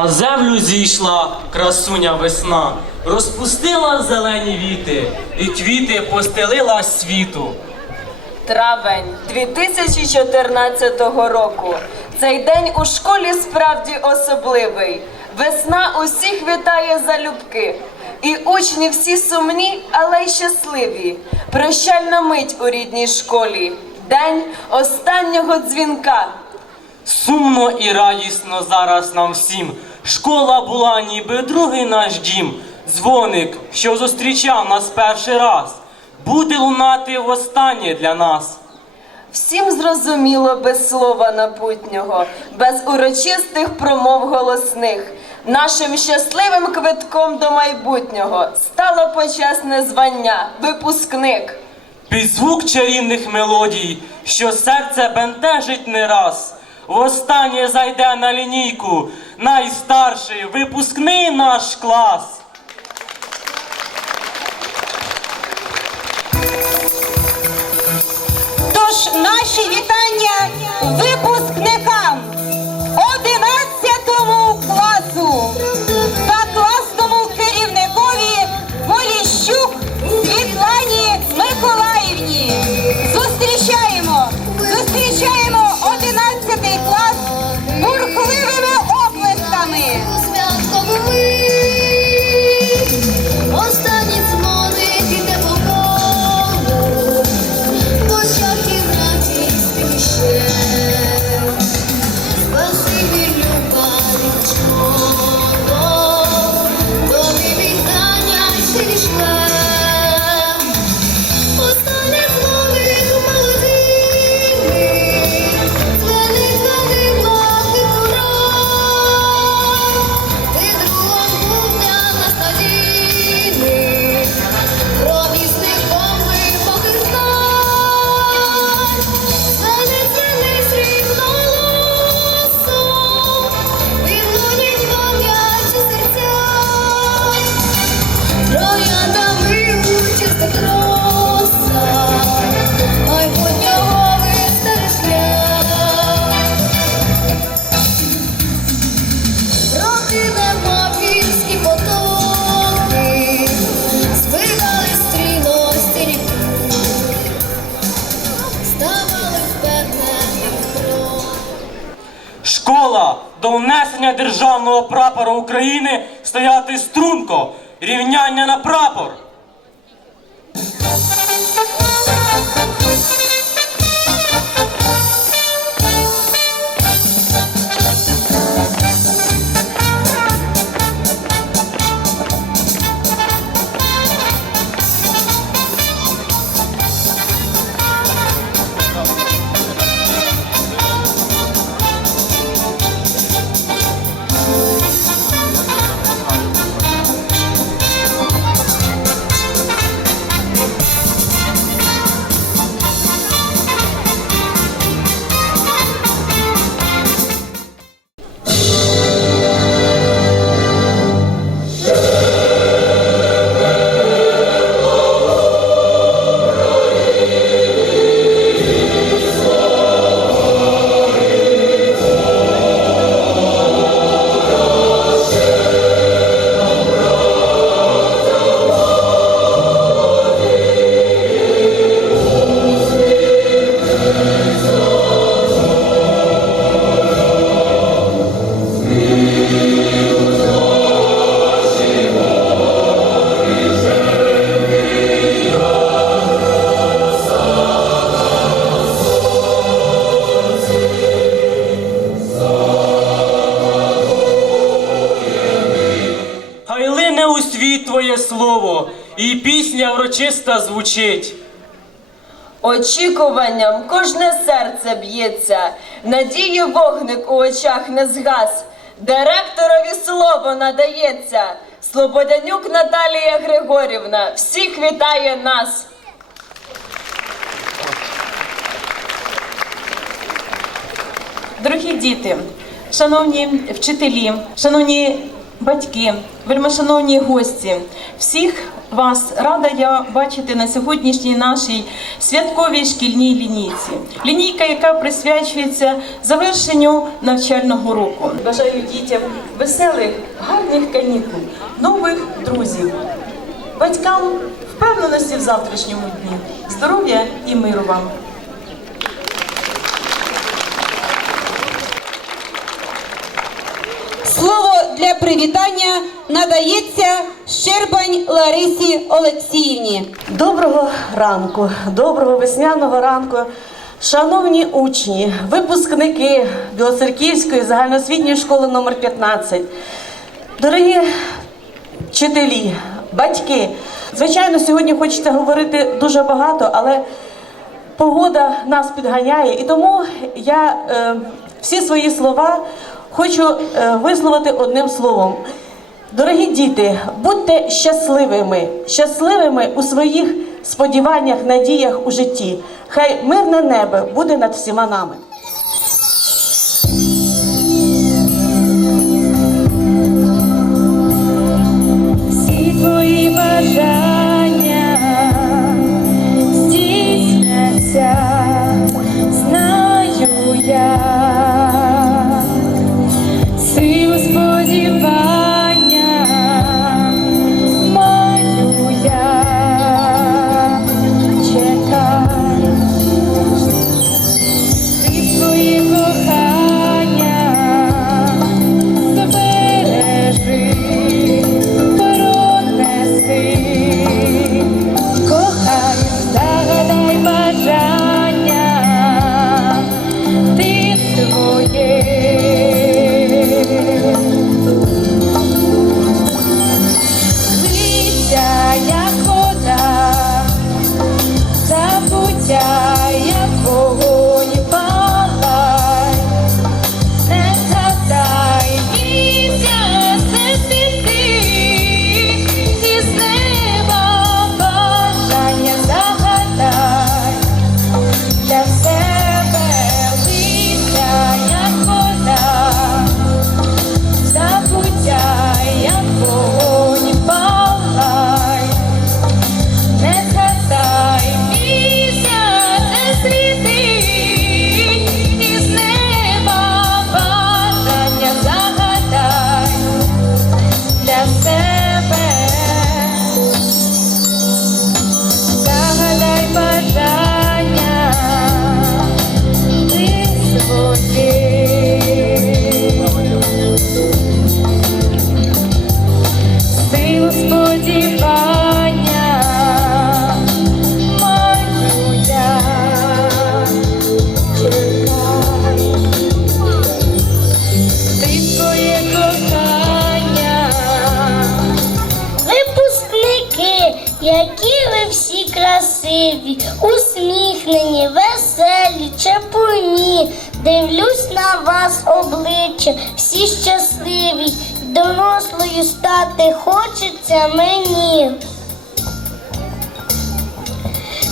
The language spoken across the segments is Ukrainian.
На землю зійшла красуня весна, розпустила зелені віти, і квіти постелила світу. Травень 2014 року. Цей день у школі справді особливий. Весна усіх вітає залюбки. І учні всі сумні, але й щасливі. Прощальна мить у рідній школі. День останнього дзвінка. Сумно і радісно зараз нам всім. Школа була ніби другий наш дім. Дзвоник, що зустрічав нас перший раз, буде лунати востаннє для нас. Всім зрозуміло без слова напутнього, без урочистих промов голосних. Нашим щасливим квитком до майбутнього стало почесне звання випускник. Під звук чарівних мелодій, що серце бентежить не раз. Востаннє зайде на лінійку найстарший випускний наш клас. Тож наші вітання випускникам України стояти струнко, рівняння на прапор. Врочиста звучить. Очікуванням кожне серце б'ється, надії вогник у очах не згас. Директорові слово надається. Слободянюк Наталія Григорівна всіх вітає нас. Дорогі діти, шановні вчителі, шановні батьки, вельмишановні гості, всіх вас рада я бачити на сьогоднішній нашій святковій шкільній лінійці. Лінійка, яка присвячується завершенню навчального року. Бажаю дітям веселих, гарних канікул, нових друзів, батькам впевненості в завтрашньому дні, здоров'я і миру вам. Слово для привітання надається Щербань Ларисі Олексіївні. Доброго ранку, доброго весняного ранку. Шановні учні, випускники Білоцерківської загальноосвітньої школи номер 15 дорогі вчителі, батьки. Звичайно, сьогодні хочеться говорити дуже багато, але погода нас підганяє, і тому я е, всі свої слова хочу е, висловити одним словом. Дорогі діти, будьте щасливими, щасливими у своїх сподіваннях, надіях у житті. Хай мирне небо буде над всіма нами.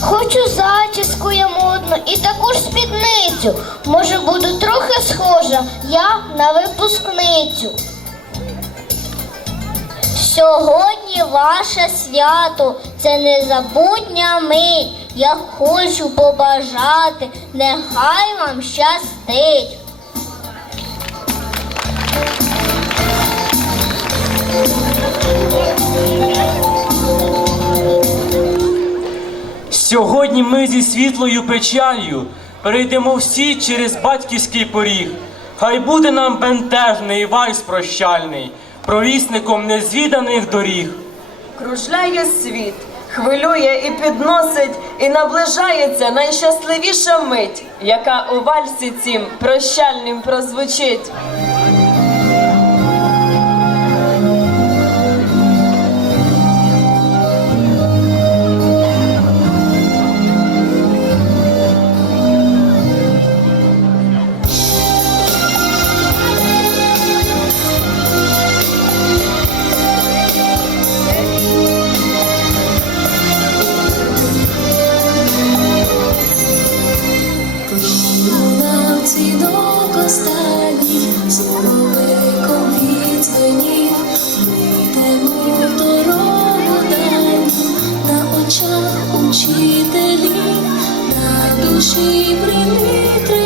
Хочу зачіску я модну і таку ж спідницю. Може, буду трохи схожа я на випускницю. Сьогодні ваше свято, це незабутня мить. Я хочу побажати, нехай вам щастить. Сьогодні ми зі світлою печалью перейдемо всі через батьківський поріг. Хай буде нам бентежний вальс прощальний, провісником незвіданих доріг. Кружляє світ, хвилює і підносить, і наближається найщасливіша мить, яка у вальсі цім прощальним прозвучить. You.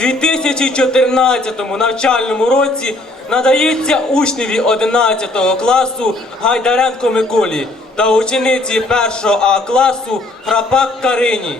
2014-2014 навчальному році надається учневі 11 класу Гайдаренко Миколі та учениці 1 А класу Храпак Карині.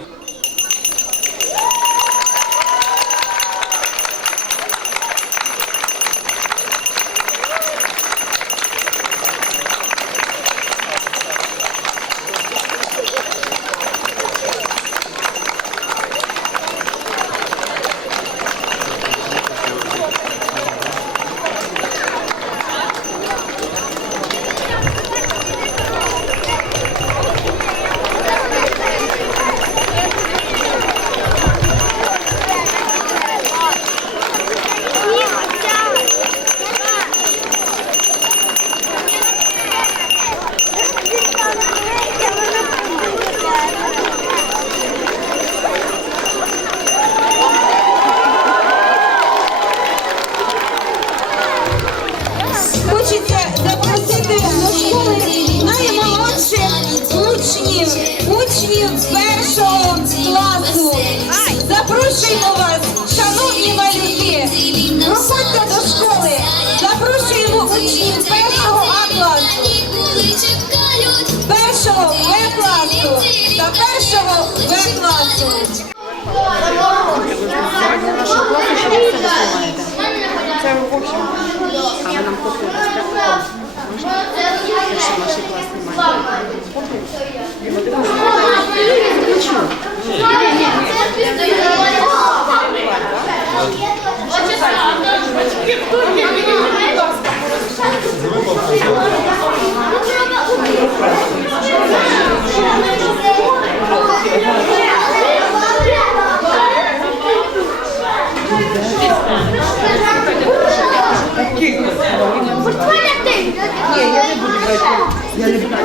Я не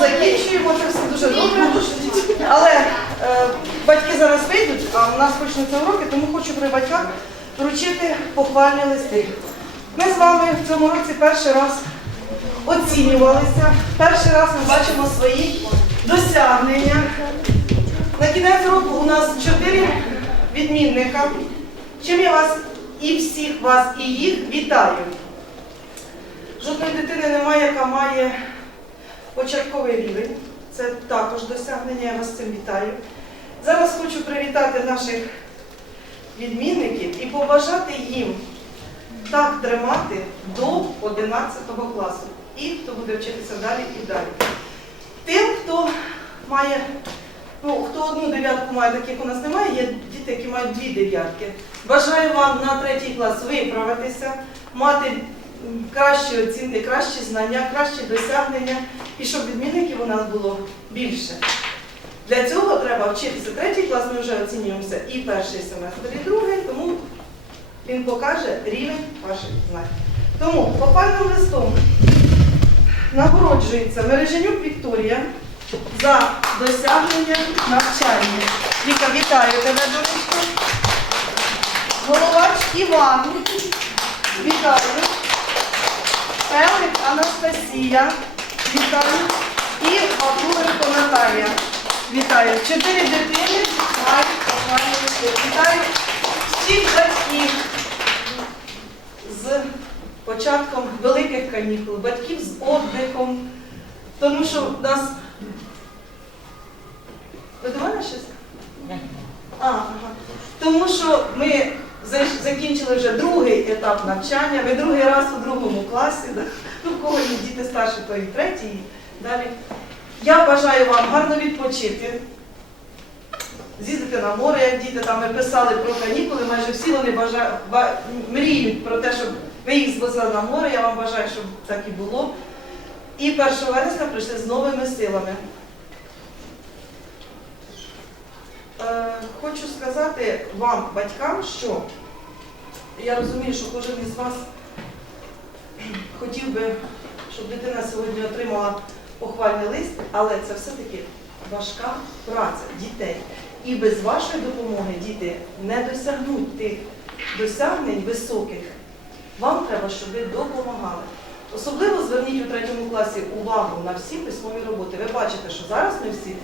закінчуємо, це все дуже добре. Але е, батьки зараз вийдуть, а у нас почнуться уроки, тому хочу при батьках вручити похвальні листи. Ми з вами в цьому році перший раз оцінювалися, перший раз ми бачимо свої досягнення. На кінець року у нас чотири відмінника. Чим я вас і всіх вас, і їх вітаю. Жодної дитини немає, яка має початковий рівень. Це також досягнення, я вас цим вітаю. Зараз хочу привітати наших відмінників і побажати їм так тримати до 11 класу. І хто буде вчитися далі і далі. Тим, хто має, ну, хто одну дев'ятку має, таких у нас немає, є діти, які мають дві дев'ятки. Бажаю вам на третій клас виправитися, мати кращі оцінки, кращі знання, кращі досягнення, і щоб відмінників у нас було більше. Для цього треба вчитися третій клас, ми вже оцінюємося і перший семестр, і другий, тому він покаже рівень ваших знань. Тому попальним листом нагороджується Мереженюк Вікторія за досягнення навчання. Віка, вітаю тебе, донечко. Головач Іван. Вітаю. Пелик Анастасія. Вітаю. І Бабуренко Наталія. Вітаю. Чотири дитини мають листи. Вітаю всіх батьків з початком великих канікул, батьків з віддихом, тому що в нас. Ви мене щось? А, ага. Тому що ми закінчили вже другий етап навчання, ви другий раз у другому класі, да? Ну, в кого є діти старші, то і третій, далі. Я бажаю вам гарно відпочити, з'їздити на море, як діти там ми писали про канікули, майже всі вони бажа... ба- мріють про те, щоб ви їх звезли на море. Я вам бажаю, щоб так і було. І 1 вересня прийшли з новими силами. Е, хочу сказати вам, батькам, що я розумію, що кожен із вас хотів би, щоб дитина сьогодні отримала похвальний лист, але це все-таки важка праця дітей. І без вашої допомоги діти не досягнуть тих досягнень високих. Вам треба, щоб ви допомагали. Особливо зверніть у третьому класі увагу на всі письмові роботи. Ви бачите, що зараз ми всі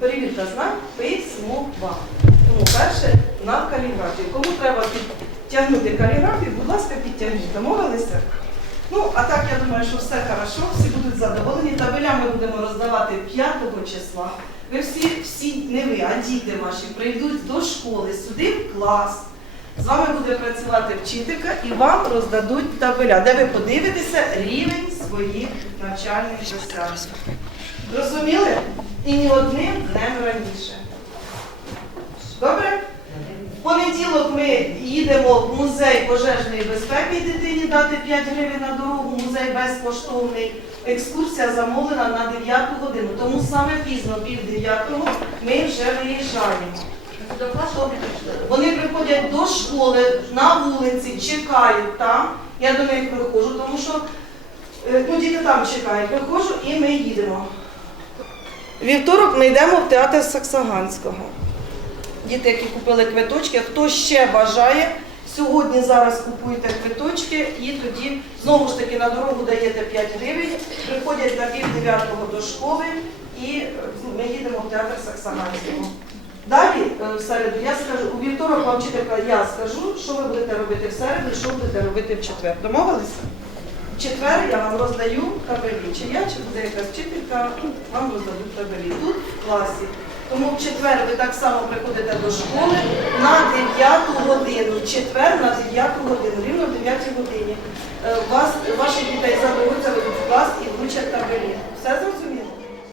перевірка знань письмова. Тому перше на каліграфію. Кому треба підтягнути каліграфію, будь ласка, підтягніть. Домовилися? Ну, а так я думаю, що все хорошо, всі будуть задоволені. Табеля ми будемо роздавати 5 числа. Ви всі, всі не ви, а діти ваші прийдуть до школи, сюди в клас. З вами буде працювати вчителька і вам роздадуть табеля, де ви подивитеся рівень своїх навчальних досягнень. Зрозуміли? І ні одним днем раніше. Добре? Понеділок ми їдемо в музей пожежної безпеки дитині дати 5 гривень на дорогу, музей безкоштовний. Екскурсія замовлена на 9 годину. Тому саме пізно, пів дев'ятого, ми вже виїжджаємо. Вони приходять до школи на вулиці, чекають там. Я до них приходжу, тому що е, ну, діти там чекають. Приходжу і ми їдемо. Вівторок ми йдемо в театр Саксаганського. Діти, які купили квиточки, хто ще бажає, сьогодні зараз купуйте квиточки і тоді знову ж таки на дорогу даєте 5 гривень, приходять на пів дев'ятого до школи і е, ми їдемо в театр Саксаганського. Далі, е, в середу, я скажу, у вівторок вам вчителька, я скажу, що ви будете робити в середу і що будете робити в четвер. Домовилися? В четвер я вам роздаю табелі. Чи я, чи буде якась вчителька, вам роздадуть табелі. Тут в класі. Тому в четвер ви так само приходите до школи на 9 годину. В четвер на 9 годину, рівно в 9 годині. Е, Вас, ваших дітей заберуться в клас і вручать табелі. Все зрозуміло?